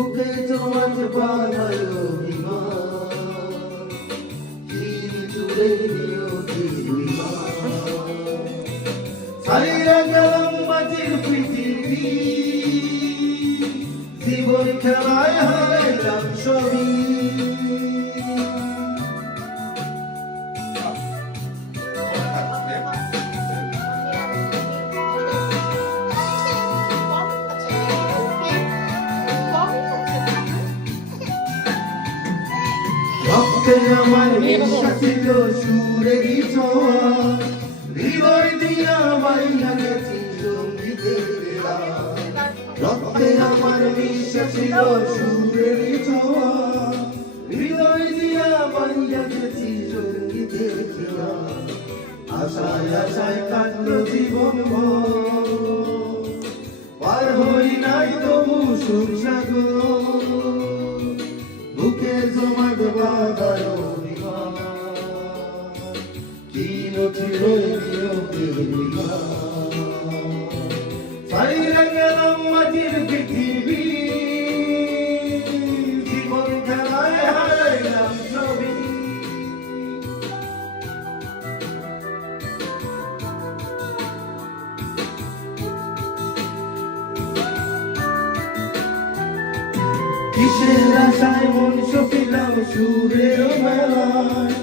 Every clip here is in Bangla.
বুকে জমাট বাঁধায় অভিমান, চুড়ে নিয়তি ছাইরা গেলাম মাটির পৃথিবী, জীবন খেলায় হারাইলাম সবই। রক্তে আমার বিশ্বাস ছিল সুরেরই ছোঁয়া, হৃদয় দিয়া বাইনা গেছি সঙ্গীতের বেলা। রক্তে আমার বিশ্বাস ছিল সুরেরই ছোঁয়া, হৃদয় দিয়া বাইনা গেছি সঙ্গীতের বেলা। আশায় আশায় কাটলো জীবন পার হই নাই তবু সুরসাগর, বুকে জমাট বাঁধায় অভিমান, দিন ছিল নিয়তির বিধান। ছাইরা গেলাম মাটির পৃথিবী, জীবন খেলায় হারাইলাম সবই। কিসের আশায় মন সপিলাম সুরের মেলায়,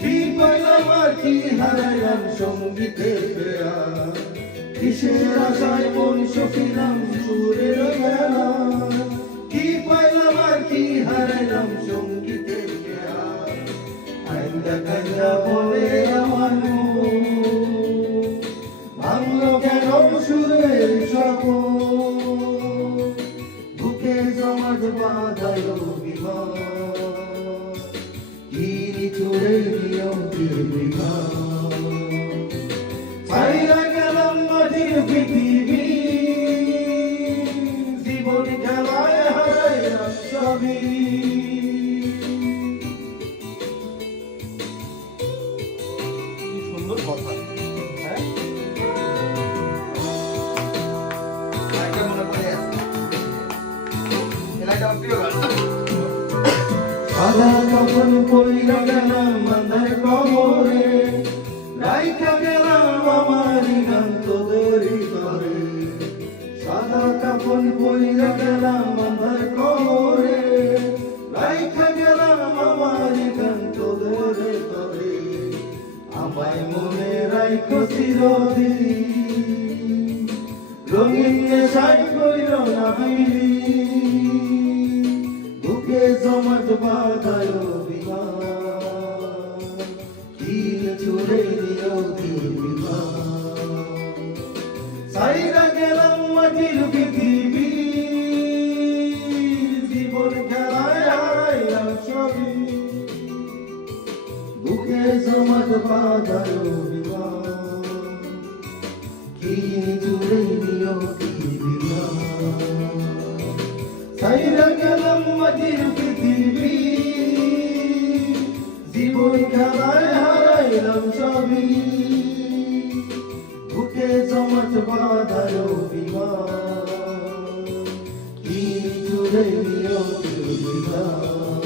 কি পাইলাম আর কি হারাইলাম সঙ্গীতের বেলায়। কিসের আশায় মন সপিলাম সুরের মেলায়, কি পাইলাম আর কি হারাইলাম সঙ্গীতের বেলায়। কাইন্দা কাইন্দা বলে আমার মন, ভাঙলো কেন সুরের স্বপন, বুকে জমাট বাঁধায় অভিমান, কিনি চুড়ে নিয়তির বিধান। ছাইরা গেলাম মাটির পৃথিবী, জীবন খেলায় হারাইলাম সবই। সুন্দর কথা, হ্যাঁ সাদা কাফন পইরা গেলাম মাথার কবরে, রাইখা গেলাম আমার গান তোদের ঘরে। সাদা কাফন পইরা গেলাম মাথার কবরে, রাইখা গেলাম আমার গান তোদের ঘরে। আমায় মনে রাইখো চিরদিন, রঙিন নেশায় কইর না বিলি, বুকে জমাট বাঁধায় অভিমান, দিন চুড়ে নিয়তির বিধান। ছাইরা গেলাম মাটির পৃথিবী, জীবন খেলায় হারাইলাম সবই। বুকে জমাট বাঁধায় অভিমান, দিন চুড়ে নিয়তির বিধান। ছাইরা গেলাম মাটির পৃথিবী, জীবন খেলায় হারাইলাম সবই। বুকে জমাট বাঁধায় অভিমান, দিন চুড়ে নিয়তির বিধান।